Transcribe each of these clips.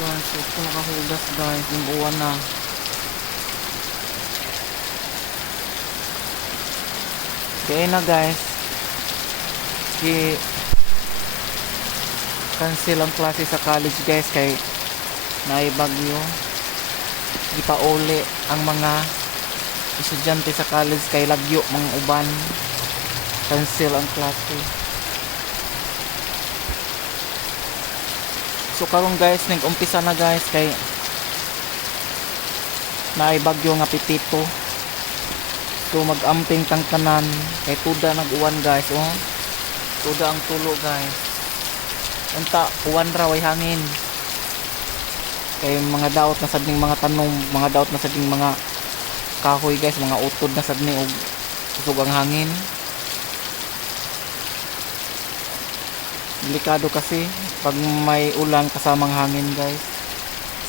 guys, ito nakahugas guys, yung uwan na. Kaya na guys, cancel ang klase sa college guys kay naibagyo. Di pa uli ang mga estudyante sa college kay lagyo mga uban. Cancel ang klase. So karon guys, nag-umpisa na guys kay naibagyo nga pitito. So mag-amping tang tanan kay tuda nag-uwan guys, oh. Tuda ang tulo guys. Unta uwan ra way hangin. Kay mga daot na sad ning mga tanong, mga daot na sad ning mga kahoy guys, mga utod na sad ni og kusog ang hangin. Delikado kasi pag may ulan kasamang hangin guys.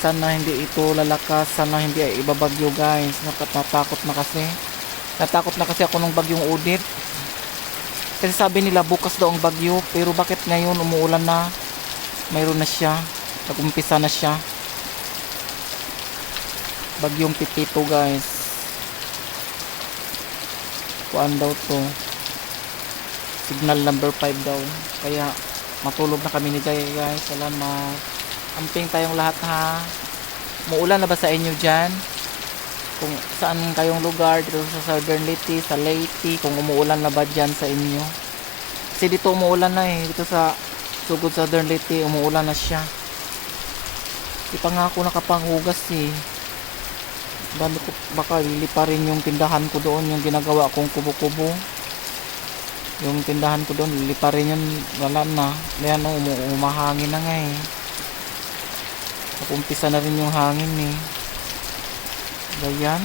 Sana hindi ito lalakas, sana hindi ay ibabagyo guys. Natakot na kasi. Natakot na kasi ako nung bagyong Udit. Kasi sabi nila bukas daw ang bagyo, pero bakit ngayon umuulan na? Mayroon na siya. Nag-umpisa na siya. Bagyong Pitito guys. Kuan daw to. Signal number 5 daw. Kaya matulog na kami ni Jay guys. Salamat. Amping tayong lahat ha. Muulan na ba sa inyo dyan? Kung saan kayong lugar dito sa Southern Leyte, sa Leyte, kung umuulan na ba dyan sa inyo? Kasi dito umuulan na eh. Dito sa Sugod Southern Leyte, umuulan na siya. Di pa nga ako nakapanghugas eh. Baka lilipa rin yung tindahan ko doon, yung ginagawa kong kubo-kubo. Yung tindahan ko doon, lilipa rin yun, wala na. Ayan o, umahangin na nga eh. Nakumpisa na rin yung hangin eh. Ayan.